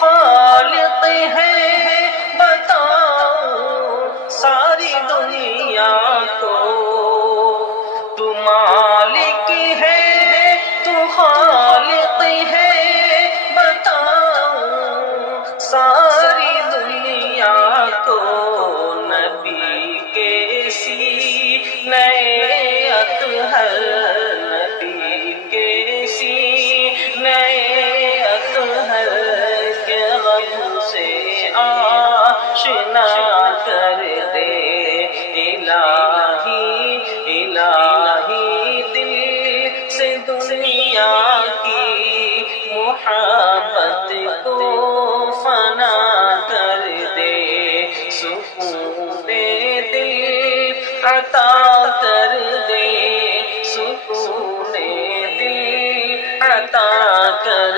خالق ہے بتاؤ ساری دنیا کو، تو مالک ہے تو خالق ہے بتاؤ ساری دنیا کو، نبی کے سینے اطہر، نبی کے سینے اطہر کے غم سے آشنا کر دے، الہی الہی دل سے دنیا کی محبت کو فنا کر دے، سکون دل عطا کر دے، سکون دل عطا کر